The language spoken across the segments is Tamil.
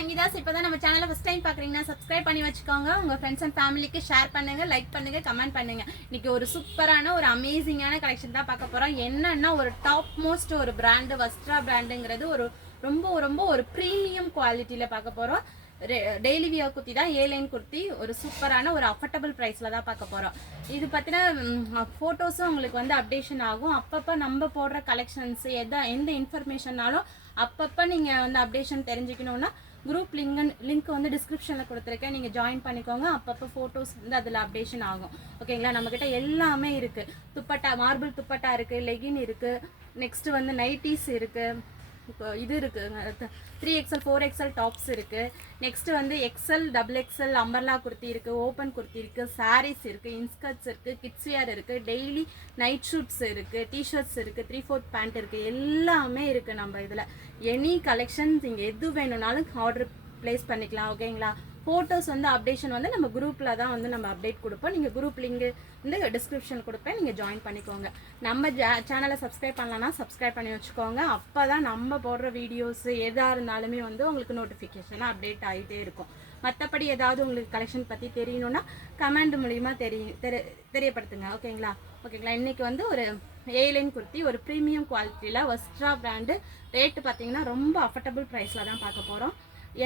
சங்கீதாஸ். இப்போதான் நம்ம சேனலை ஃபர்ஸ்ட் டைம் பார்க்குறீங்கன்னா சப்ஸ்கிரைப் பண்ணி வச்சுக்கோங்க. உங்கள் ஃப்ரெண்ட்ஸ் அண்ட் ஃபேமிலிக்கு ஷேர் பண்ணுங்க, லைக் பண்ணுங்க, கமெண்ட் பண்ணுங்க. இன்னைக்கு ஒரு சூப்பரான ஒரு அமேசிங்கான கலெக்ஷன் தான் பார்க்க போகிறோம். என்னன்னா ஒரு டாப் மோஸ்ட் ஒரு பிராண்டு வஸ்ட்ரா பிராண்டுங்கிறது ஒரு ரொம்ப ரொம்ப ஒரு ப்ரீமியம் குவாலிட்டியில் பார்க்க போகிறோம். டெய்லி வியர் குர்த்தி தான், ஏலைன் குர்த்தி. ஒரு சூப்பரான ஒரு அஃபர்டபுள் ப்ரைஸில் தான் பார்க்க போகிறோம். இது பார்த்தீங்கன்னா ஃபோட்டோஸும் உங்களுக்கு வந்து அப்டேஷன் ஆகும். அப்பப்போ நம்ம போடுற கலெக்ஷன்ஸ் எந்த இன்ஃபர்மேஷன்னாலும் அப்பப்போ நீங்கள் வந்து அப்டேஷன் தெரிஞ்சுக்கணுன்னா குரூப் லிங்க் வந்து டிஸ்கிரிப்ஷனில் கொடுத்துருக்கேன். நீங்கள் ஜாயின் பண்ணிக்கோங்க. அப்பப்போ ஃபோட்டோஸ் வந்து அதில் அப்டேஷன் ஆகும். ஓகேங்களா? நம்மக்கிட்ட எல்லாமே இருக்குது. துப்பட்டா, மார்பிள் துப்பட்டா இருக்குது, லெகின் இருக்குது, நெக்ஸ்ட்டு வந்து நைட்டிஸ் இருக்குது, இது இருக்குது, 3XL 4XL டாப்ஸ் இருக்குது. நெக்ஸ்ட்டு வந்து XL XXL அம்பர்லா குர்த்தி இருக்குது, ஓப்பன் குர்த்தி இருக்குது, சாரீஸ் இருக்குது, இன்ஸ்கர்ட்ஸ் இருக்குது, கிட்ஸ் வியர் இருக்குது, டெய்லி நைட் ஷூட்ஸ் இருக்குது, டிஷர்ட்ஸ் இருக்குது, 3/4 பேண்ட் இருக்குது, எல்லாமே இருக்குது. நம்ம இதில் எனி கலெக்ஷன்ஸ் இங்கே எது வேணும்னாலும் ஆர்டர் ப்ளேஸ் பண்ணிக்கலாம். ஓகேங்களா? ஃபோட்டோஸ் வந்து அப்டேஷன் வந்து நம்ம குரூப்பில் தான் வந்து நம்ம அப்டேட் கொடுப்போம். நீங்கள் குரூப் லிங்க் வந்து டிஸ்கிரிப்ஷன் கொடுப்பேன், நீங்கள் ஜாயின் பண்ணிக்கோங்க. நம்ம சேனலை சப்ஸ்கிரைப் பண்ணலன்னா சப்ஸ்கிரைப் பண்ணி வச்சுக்கோங்க. அப்போ தான் நம்ம போடுற வீடியோஸ் எதாக இருந்தாலுமே வந்து உங்களுக்கு நோட்டிஃபிகேஷனாக அப்டேட் ஆகிட்டே இருக்கும். மற்றபடி ஏதாவது உங்களுக்கு கலெக்ஷன் பற்றி தெரியணுன்னா கமெண்ட் மூலிமா தெரியப்படுத்துங்க. ஓகேங்களா? இன்றைக்கி வந்து ஒரு ஏலைன் குர்த்தி ஒரு ப்ரீமியம் குவாலிட்டியில் வஸ்ட்ரா பிராண்டு. ரேட்டு பார்த்தீங்கன்னா ரொம்ப அஃபர்டபுள் ப்ரைஸில் தான் பார்க்க போகிறோம்.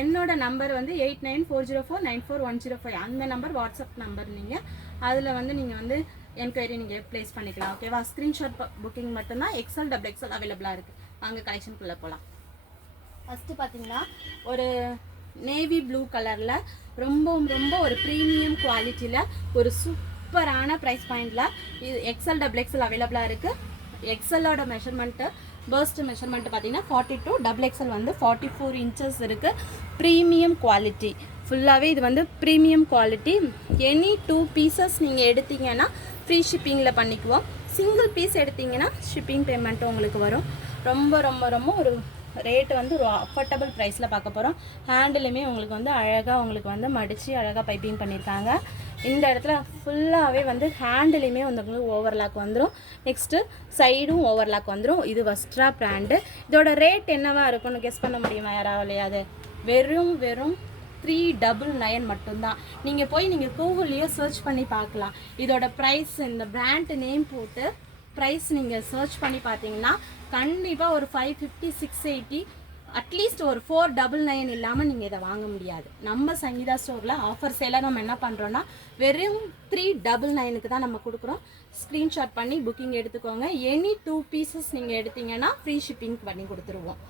என்னோட நம்பர் வந்து 8940949105. அந்த நம்பர் வாட்ஸ்அப் நம்பர். நீங்கள் அதில் வந்து நீங்கள் வந்து என்கொயரி நீங்கள் ப்ளேஸ் பண்ணிக்கலாம். ஓகேவா? ஸ்க்ரீன்ஷாட் புக்கிங் மட்டும்தான். XL XXL அவைலபிளாக இருக்குது. அங்கே கலெக்ஷனுக்குள்ளே போகலாம். ஃபஸ்ட்டு பார்த்தீங்கன்னா ஒரு நேவி ப்ளூ கலரில் ரொம்ப ரொம்ப ஒரு ப்ரீமியம் குவாலிட்டியில் ஒரு சூப்பரான ப்ரைஸ் பாயிண்டில் இது XL XXL அவைலபிளாக இருக்குது. XLோட மெஷர்மெண்ட்டு பர்ஸ்ட் மெஷர்மெண்ட் பார்த்தீங்கன்னா 42, XXL வந்து 44 இன்ச்சஸ் இருக்குது. ப்ரீமியம் குவாலிட்டி ஃபுல்லாகவே இது வந்து ப்ரீமியம் குவாலிட்டி. எனி 2 பீசஸ் நீங்கள் எடுத்தீங்கன்னா ஃப்ரீ ஷிப்பிங்கில் பண்ணிக்குவோம். சிங்கிள் பீஸ் எடுத்தீங்கன்னா ஷிப்பிங் பேமெண்ட்டும் உங்களுக்கு வரும். ரொம்ப ரொம்ப ரொம்ப ஒரு ரேட்டு வந்து ஒரு அஃபர்டபுள் ப்ரைஸில் பார்க்க போகிறோம். ஹேண்டிலுமே உங்களுக்கு வந்து அழகாக உங்களுக்கு வந்து மடித்து அழகாக பைப்பிங் பண்ணியிருக்காங்க. இந்த இடத்துல ஃபுல்லாகவே வந்து ஹேண்டிலுமே வந்து உங்களுக்கு ஓவர்லாக் வந்துடும். நெக்ஸ்ட்டு சைடும் ஓவர்லாக் வந்துடும். இது வஸ்ட்ரா பிராண்டு. இதோட ரேட் என்னவாக இருக்கும்னு கெஸ் பண்ண முடியுமா யாராவலையாது? வெறும் 399 மட்டும்தான். நீங்கள் கூகுள்லேயே சர்ச் பண்ணி பார்க்கலாம். இதோட ப்ரைஸ், இந்த பிராண்ட் நேம் போட்டு ப்ரைஸ் நீங்கள் சர்ச் பண்ணி பார்த்தீங்கன்னா கண்டிப்பாக ஒரு 550 680 அட்லீஸ்ட் ஒரு 499 இல்லாமல் நீங்கள் இதை வாங்க முடியாது. நம்ம சங்கீதா ஸ்டோரில் ஆஃபர் சேலாக நம்ம என்ன பண்ணுறோன்னா வெறும் 399க்கு தான் நம்ம கொடுக்குறோம். ஸ்க்ரீன்ஷாட் பண்ணி புக்கிங் எடுத்துக்கோங்க. எனி 2 பீசஸ் நீங்கள் எடுத்தீங்கன்னா ஃப்ரீ ஷிப்பிங் பண்ணி கொடுத்துருவோம்.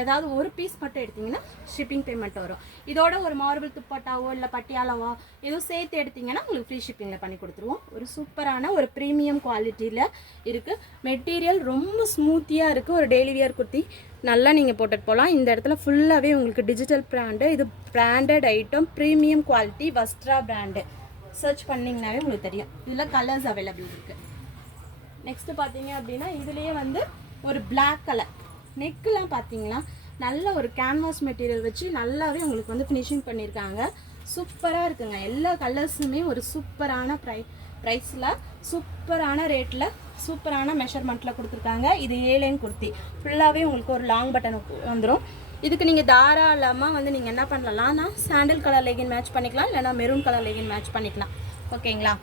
ஏதாவது ஒரு பீஸ் மட்டும் எடுத்திங்கன்னா ஷிப்பிங் பேமெண்ட் வரும். இதோட ஒரு மார்பிள் துப்பட்டாவோ இல்லை பட்டியாலாவோ எதுவும் சேர்த்து எடுத்திங்கன்னா உங்களுக்கு ஃப்ரீ ஷிப்பிங்கில் பண்ணி கொடுத்துருவோம். ஒரு சூப்பரான ஒரு ப்ரீமியம் குவாலிட்டியில் இருக்குது. மெட்டீரியல் ரொம்ப ஸ்மூத்தியாக இருக்குது. ஒரு டெய்லி வியர் குர்த்தி நல்லா நீங்கள் போட்டுட்டு போகலாம். இந்த இடத்துல ஃபுல்லாகவே உங்களுக்கு டிஜிட்டல் பிராண்டு. இது branded item, premium quality, Vastra brand. Search பண்ணிங்கனாவே உங்களுக்கு தெரியும். இதில் கலர்ஸ் அவைலபிள் இருக்குது. நெக்ஸ்ட்டு பார்த்தீங்க அப்படின்னா இதுலேயே வந்து ஒரு பிளாக் கலர் நெக்கெலாம் பார்த்தீங்கன்னா நல்ல ஒரு கேன்வாஸ் மெட்டீரியல் வச்சு நல்லாவே உங்களுக்கு வந்து ஃபினிஷிங் பண்ணியிருக்காங்க. சூப்பராக இருக்குங்க. எல்லா கலர்ஸுமே ஒரு சூப்பரான ப்ரைஸில் சூப்பரான ரேட்டில் சூப்பரான மெஷர்மெண்ட்டில் கொடுத்துருக்காங்க. இது ஏலைன் குர்த்தி. ஃபுல்லாகவே உங்களுக்கு ஒரு லாங் பட்டன் வந்துடும். இதுக்கு நீங்கள் தாராளமாக வந்து நீங்கள் என்ன பண்ணலாம்னா சாண்டில் கலர் லெகின் மேட்ச் பண்ணிக்கலாம், இல்லைனா மெரூன் கலர் லெகின் மேட்ச் பண்ணிக்கலாம். ஓகேங்களா?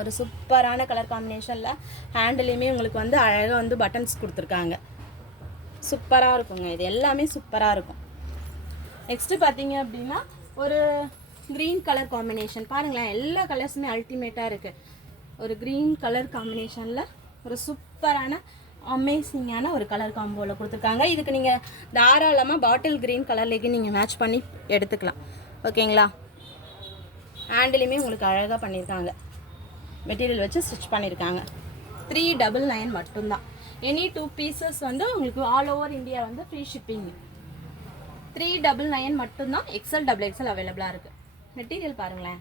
ஒரு சூப்பரான கலர் காம்பினேஷனில் ஹேண்டிலையுமே உங்களுக்கு வந்து அழகாக வந்து பட்டன்ஸ் கொடுத்துருக்காங்க. சூப்பராக இருக்குங்க. இது எல்லாமே சூப்பராக இருக்கும். நெக்ஸ்ட்டு பார்த்தீங்க அப்படின்னா ஒரு க்ரீன் கலர் காம்பினேஷன் பாருங்களேன். எல்லா கலர்ஸுமே அல்டிமேட்டாக இருக்குது. ஒரு க்ரீன் கலர் காம்பினேஷனில் ஒரு சூப்பரான அமேசிங்கான ஒரு கலர் காம்போவில் கொடுத்துருக்காங்க. இதுக்கு நீங்கள் தாராளமாக பாட்டில் க்ரீன் கலர் லெகின் நீங்கள் மேட்ச் பண்ணி எடுத்துக்கலாம். ஓகேங்களா? ஹேண்டிலுமே உங்களுக்கு அழகாக பண்ணியிருக்காங்க. மெட்டீரியல் வச்சு ஸ்டிச் பண்ணியிருக்காங்க. 399 மட்டும்தான். எனி 2 பீசஸ் வந்து உங்களுக்கு ஆல் ஓவர் இந்தியா வந்து ஃப்ரீ ஷிப்பிங். 399 மட்டும்தான். XL XXL அவைலபிளாக இருக்குது. மெட்டீரியல் பாருங்களேன்,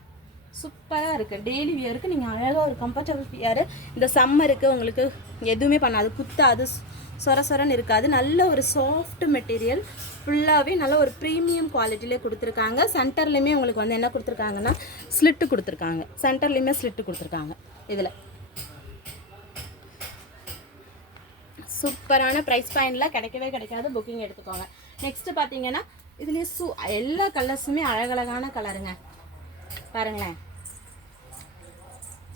சூப்பராக இருக்குது. டெய்லி வியருக்கு நீங்கள் அழகாக ஒரு கம்ஃபர்டபுள் வியர். இந்த சம்மருக்கு உங்களுக்கு எதுவுமே பண்ணாது, குத்தாது, சொரன்னு இருக்காது. நல்ல ஒரு சாஃப்ட் மெட்டீரியல். ஃபுல்லாகவே நல்ல ஒரு ப்ரீமியம் குவாலிட்டியிலே கொடுத்துருக்காங்க. சென்டர்லேயுமே உங்களுக்கு வந்து என்ன கொடுத்துருக்காங்கன்னா ஸ்லிட்டு கொடுத்துருக்காங்க. சென்டர்லேயுமே ஸ்லிட்டு கொடுத்துருக்காங்க. இதில் சூப்பரான ப்ரைஸ் பாயிண்டில் கிடைக்கவே கிடைக்காது. புக்கிங் எடுத்துக்கோங்க. நெக்ஸ்ட்டு பார்த்தீங்கன்னா இதுலேயே எல்லா கலர்ஸுமே அழகழகான கலருங்க பாருங்களேன்.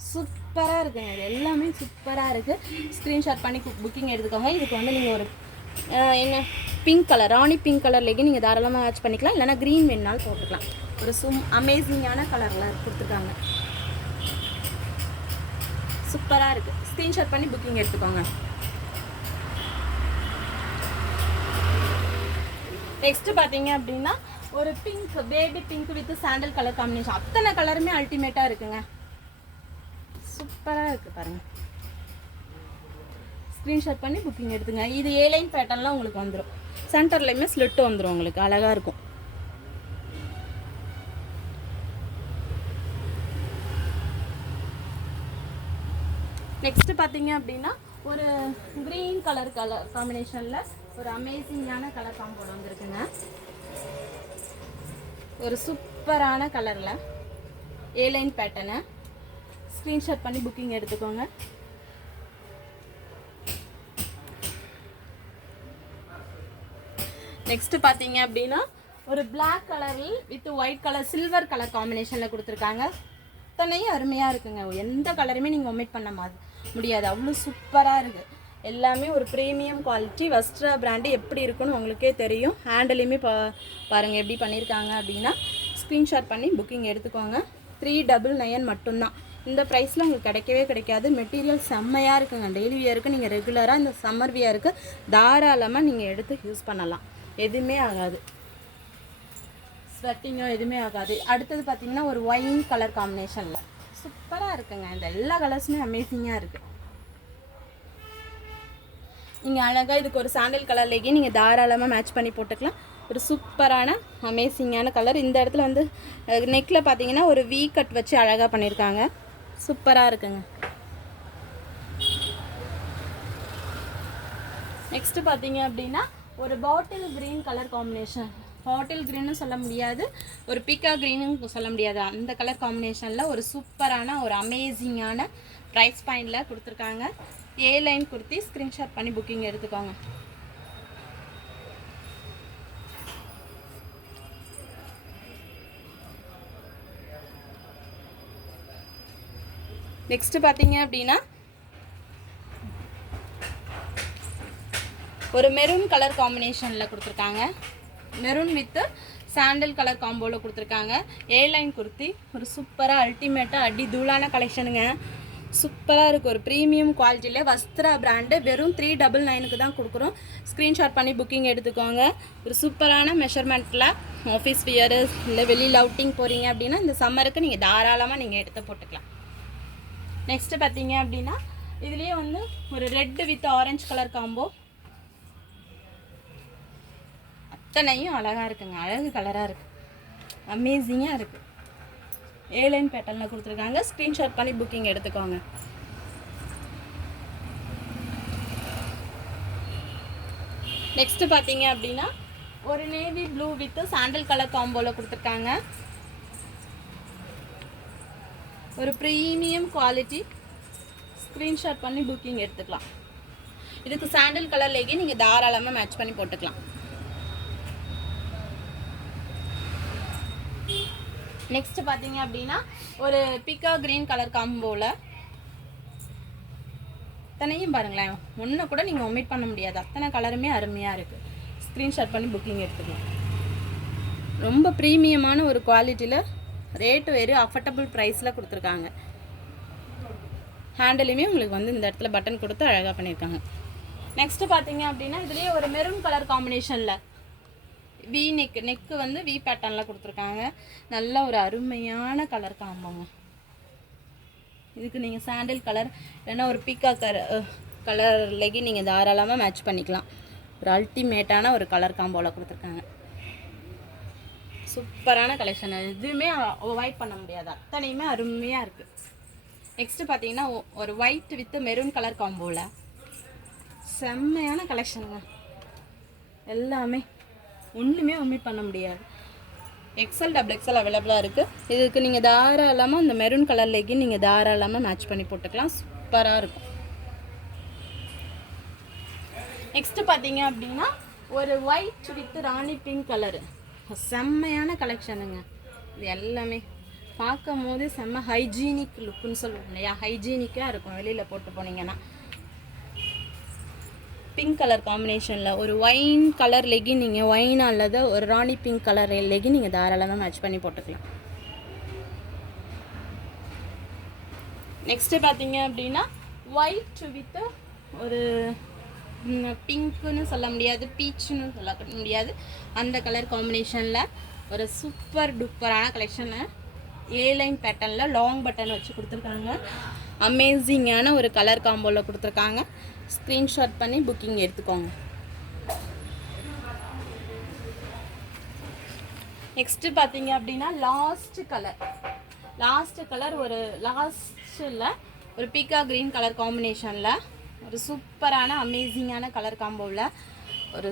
சூப்பராக இருக்குங்க. இது எல்லாமே சூப்பராக இருக்குது. ஸ்க்ரீன்ஷாட் பண்ணி புக்கிங் எடுத்துக்கோங்க. இதுக்கு வந்து நீங்கள் ஒரு என்ன பிங்க் கலர், ராணி பிங்க் கலர் லெகின் நீங்கள் தாராளமாக மேட்ச் பண்ணிக்கலாம். இல்லைனா க்ரீன் வேணுனாலும் போட்டுக்கலாம். ஒரு அமேசிங்கான கலரில் கொடுத்துருக்காங்க. சூப்பராக இருக்குது. ஸ்க்ரீன்ஷாட் பண்ணி புக்கிங் எடுத்துக்கோங்க. நெக்ஸ்ட்டு பார்த்தீங்க அப்படின்னா ஒரு pink, baby pink with sandal colour combination. அத்தனை கலருமே அல்டிமேட்டாக இருக்குங்க. சூப்பராக இருக்குது பாருங்கள். ஸ்க்ரீன்ஷாட் பண்ணி புக்கிங் எடுத்துங்க. இது ஏலைன் பேட்டர்ன்லாம் உங்களுக்கு வந்துடும். சென்டர்லையுமே ஸ்லிட்டு வந்துடும். உங்களுக்கு அழகாக இருக்கும். நெக்ஸ்ட்டு பார்த்தீங்க அப்படின்னா ஒரு க்ரீன் கலர் காம்பினேஷனில் ஒரு அமேசிங்கான கலர் காம்போல வந்துருக்குங்க. ஒரு சூப்பரான கலரில் ஏலைன் பேட்டர்னு. ஸ்க்ரீன்ஷாட் பண்ணி புக்கிங் எடுத்துக்கோங்க. நெக்ஸ்ட் பார்த்தீங்க அப்படின்னா ஒரு பிளாக் கலரில் with white colour, silver colour காம்பினேஷனில் கொடுத்துருக்காங்க. அத்தனையும் அருமையாக இருக்குங்க. எந்த கலருமே நீங்கள் ஒமிட் பண்ண முடியாது. அவ்வளோ சூப்பராக இருக்குது. எல்லாமே ஒரு ப்ரீமியம் குவாலிட்டி. வஸ்ட்ரா பிராண்டு எப்படி இருக்குன்னு உங்களுக்கே தெரியும். ஹேண்டிலையுமே பாருங்கள் எப்படி பண்ணியிருக்காங்க அப்படின்னா. ஸ்க்ரீன்ஷாட் பண்ணி புக்கிங் எடுத்துக்கோங்க. 399 மட்டும்தான். இந்த ப்ரைஸில் உங்களுக்கு கிடைக்கவே கிடைக்காது. மெட்டீரியல் செம்மையாக இருக்குங்க. டெய்லி வியருக்கு நீங்கள் ரெகுலராக இந்த சம்மர் வியருக்கு தாராளமாக நீங்கள் எடுத்து யூஸ் பண்ணலாம். எதுவுமே ஆகாது, ஸ்வெட்டிங்கோ எதுவுமே ஆகாது. அடுத்தது பார்த்தீங்கன்னா ஒரு ஒயின் கலர் காம்பினேஷனில் சூப்பராக இருக்குங்க. இந்த எல்லா கலர்ஸுமே அமேசிங்காக இருக்குது. நீங்கள் அழகாக இதுக்கு ஒரு சாண்டல் கலர் லெகின் நீங்கள் தாராளமாக மேட்ச் பண்ணி போட்டுக்கலாம். ஒரு சூப்பரான அமேசிங்கான கலர். இந்த இடத்துல வந்து நெக்கில் பார்த்தீங்கன்னா ஒரு வி கட் வச்சு அழகாக பண்ணியிருக்காங்க. சூப்பராக இருக்குங்க. நெக்ஸ்ட்டு பார்த்தீங்க அப்படின்னா ஒரு பாட்டில் க்ரீன் கலர் காம்பினேஷன். பாட்டில் க்ரீன்னு சொல்ல முடியாது, ஒரு பீக்கா க்ரீனும் சொல்ல முடியாது. அந்த கலர் காம்பினேஷனில் ஒரு சூப்பரான ஒரு அமேசிங்கான ப்ரைஸ் பாயிண்டில் கொடுத்துருக்காங்க. ஏலைன் குர்த்தி. ஸ்க்ரீன்ஷாட் பண்ணி புக்கிங் எடுத்துக்கோங்க. நெக்ஸ்ட்டு பார்த்தீங்க அப்படின்னா ஒரு மெரூன் கலர் காம்பினேஷனில் கொடுத்துருக்காங்க. மெரூன் வித் சாண்டல் கலர் காம்போவில் கொடுத்துருக்காங்க. ஏலைன் குர்த்தி. ஒரு சூப்பராக அல்டிமேட்டாக அடி தூளான கலெக்ஷனுங்க. சூப்பராக இருக்குது. ஒரு ப்ரீமியம் குவாலிட்டியில் வஸ்த்ரா பிராண்டு. வெறும் 399க்கு தான் கொடுக்குறோம். ஸ்க்ரீன்ஷாட் பண்ணி புக்கிங் எடுத்துக்கோங்க. ஒரு சூப்பரான மெஷர்மெண்ட்டில் ஆஃபீஸ் வியரு இல்லை வெளியில் அவுட்டிங் போகிறீங்க அப்படின்னா இந்த சம்மருக்கு நீங்கள் தாராளமாக நீங்கள் எடுத்து போட்டுக்கலாம். நெக்ஸ்ட்டு பார்த்தீங்க அப்படின்னா இதுலேயே வந்து ஒரு red with orange colour combo. அத்தனையும் அழகாக இருக்குங்க. அழகு கலராக இருக்குது. அமேசிங்காக இருக்குது. ஏலைன் பேட்டர்னில் கொடுத்துருக்காங்க. ஸ்க்ரீன்ஷாட் பண்ணி புக்கிங் எடுத்துக்கோங்க. நெக்ஸ்ட்டு பார்த்தீங்க அப்படின்னா ஒரு navy blue with sandal colour காம்போவில் கொடுத்துருக்காங்க. ஒரு ப்ரீமியம் குவாலிட்டி. ஸ்க்ரீன்ஷாட் பண்ணி புக்கிங் எடுத்துக்கலாம். இதுக்கு சாண்டல் கலர் லெகின் நீங்கள் தாராளமாக மேட்ச் பண்ணி போட்டுக்கலாம். நெக்ஸ்ட்டு பார்த்தீங்க அப்படின்னா ஒரு பிக்கா க்ரீன் கலர் காம்போவில் அத்தனையும் பாருங்களேன், ஒன்று கூட நீங்கள் ஒமிட் பண்ண முடியாது. அத்தனை கலருமே அருமையாக இருக்குது. ஸ்க்ரீன்ஷாட் பண்ணி புக்கிங் எடுத்துக்கலாம். ரொம்ப ப்ரீமியமான ஒரு குவாலிட்டியில் ரேட்டு வெறும் அஃபர்டபுள் ப்ரைஸில் கொடுத்துருக்காங்க. ஹேண்டிலுமே உங்களுக்கு வந்து இந்த இடத்துல பட்டன் கொடுத்து அழகாக பண்ணியிருக்காங்க. நெக்ஸ்ட்டு பார்த்தீங்க அப்படின்னா இதுலேயே ஒரு மெரூன் கலர் காம்பினேஷனில் வி நெக்கு வந்து வி பேட்டர்னில் கொடுத்துருக்காங்க. நல்ல ஒரு அருமையான கலர் காம்போங்க. இதுக்கு நீங்கள் சாண்டில் கலர் இல்லைன்னா ஒரு பீக்கா கலர் லெகின் நீங்கள் தாராளமாக மேட்ச் பண்ணிக்கலாம். ஒரு அல்டிமேட்டான ஒரு கலர் காம்போவில் கொடுத்துருக்காங்க. சூப்பரான கலெக்ஷன். எதுவுமே அவாய்ட் பண்ண முடியாது. அத்தனையுமே அருமையாக இருக்குது. நெக்ஸ்ட்டு பார்த்தீங்கன்னா ஒரு ஒயிட் வித் மெரூன் கலர் காம்போவில் செம்மையான கலெக்ஷனுங்க. எல்லாமே ஒன்றுமே ஒமிட் பண்ண முடியாது. எக்ஸல் டபுள் எக்ஸல் அவைலபிளாக இருக்குது. இதுக்கு நீங்கள் தாராளமாக இந்த மெரூன் கலர் லெகின் நீங்கள் தாராளமாக மேட்ச் பண்ணி போட்டுக்கலாம். சூப்பராக இருக்கும். நெக்ஸ்ட்டு பார்த்தீங்க அப்படின்னா ஒரு white with Rani pink colour. செம்மையான கலெக்ஷனுங்க. இது எல்லாமே பார்க்கும் போது செம்ம ஹைஜீனிக் லுக்குன்னு சொல்லுவோம் இல்லையா, ஹைஜீனிக்காக இருக்கும் வெளியில் போட்டு போனீங்கன்னா. பிங்க் கலர் காம்பினேஷனில் ஒரு ஒயின் கலர் லெகின், நீங்கள் ஒயின் அல்லது ஒரு ராணி பிங்க் கலர் லெகின் நீங்கள் தாராளமாக மேட்ச் பண்ணி போட்டுக்கலாம். நெக்ஸ்ட்டு பார்த்தீங்க அப்படின்னா ஒயிட் வித் ஒரு பிங்க்குன்னு சொல்ல முடியாது, பீச்சுன்னு சொல்ல முடியாது, அந்த கலர் காம்பினேஷனில் ஒரு சூப்பர் டூப்பரான கலெக்ஷனை ஏலைன் பேட்டர்னில் லாங் பட்டன் வச்சு கொடுத்துருக்காங்க. அமேசிங்கான ஒரு கலர் காம்போவில் கொடுத்துருக்காங்க. ஸ்க்ரீன்ஷாட் பண்ணி புக்கிங் எடுத்துக்கோங்க. நெக்ஸ்ட்டு பார்த்தீங்க அப்படின்னா லாஸ்ட் கலர் ஒரு லாஸ்ட்டில் ஒரு பீக்கா க்ரீன் கலர் காம்பினேஷனில் ஒரு சூப்பரான அமேசிங்கான கலர் காம்போவில் ஒரு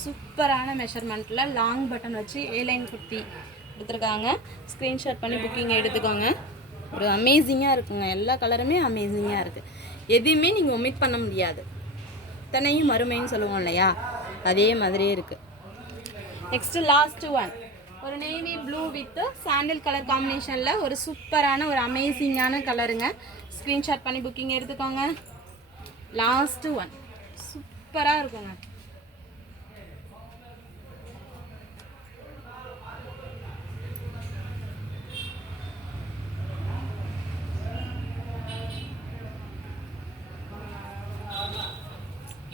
சூப்பரான மெஷர்மெண்ட்டில் லாங் பட்டன் வச்சு ஏலைன் குர்த்தி கொடுத்துருக்காங்க. ஸ்க்ரீன்ஷாட் பண்ணி புக்கிங் எடுத்துக்கோங்க. ஒரு அமேசிங்காக இருக்குங்க. எல்லா கலருமே அமேசிங்காக இருக்குது. எதுவுமே நீங்கள் ஒமிட் பண்ண முடியாது. இத்தனையும் மறுமைன்னு சொல்லுவோம் இல்லையா, அதே மாதிரியே இருக்குது. நெக்ஸ்ட்டு லாஸ்ட் ஒன் ஒரு navy blue with sandal colour காம்பினேஷனில் ஒரு சூப்பரான ஒரு அமேசிங்கான கலருங்க. ஸ்க்ரீன்ஷாட் பண்ணி புக்கிங் எடுத்துக்கோங்க. லாஸ்ட்டு ஒன் சூப்பராக இருக்குங்க.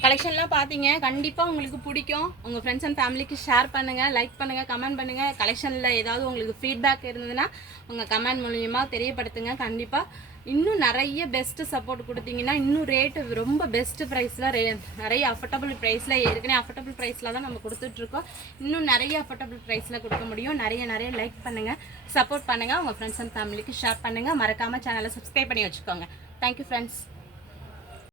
கலெக்ஷன்லாம் பார்த்தீங்க, கண்டிப்பாக உங்களுக்கு பிடிக்கும். உங்கள் ஃப்ரெண்ட்ஸ் அண்ட் ஃபேமிலிக்கு ஷேர் பண்ணுங்கள், லைக் பண்ணுங்கள், கமெண்ட் பண்ணுங்கள். கலெக்ஷனில் ஏதாவது உங்களுக்கு ஃபீட்பேக் இருந்ததுன்னா உங்கள் கமெண்ட் மூலியமாக தெரியப்படுத்துங்க. கண்டிப்பாக இன்னும் நிறைய பெஸ்ட்டு சப்போர்ட் கொடுத்தீங்கன்னா இன்னும் ரேட்டு ரொம்ப பெஸ்ட்டு ப்ரைஸில் நிறைய அஃபோர்டபுள் ப்ரைஸில், ஏற்கனவே அஃபோர்டபுள் ப்ரைஸில் தான் நம்ம கொடுத்துட்ருக்கோம். இன்னும் நிறைய அஃபோர்டபுள் ப்ரைஸில் கொடுக்க முடியும். நிறைய லைக் பண்ணுங்கள், சப்போர்ட் பண்ணுங்கள். உங்கள் ஃப்ரெண்ட்ஸ் அண்ட் ஃபேமிலிக்கு ஷேர் பண்ணுங்கள். மறக்காமல் சேனலை சப்ஸ்கிரைப் பண்ணி வச்சுக்கோங்க. Thank you friends.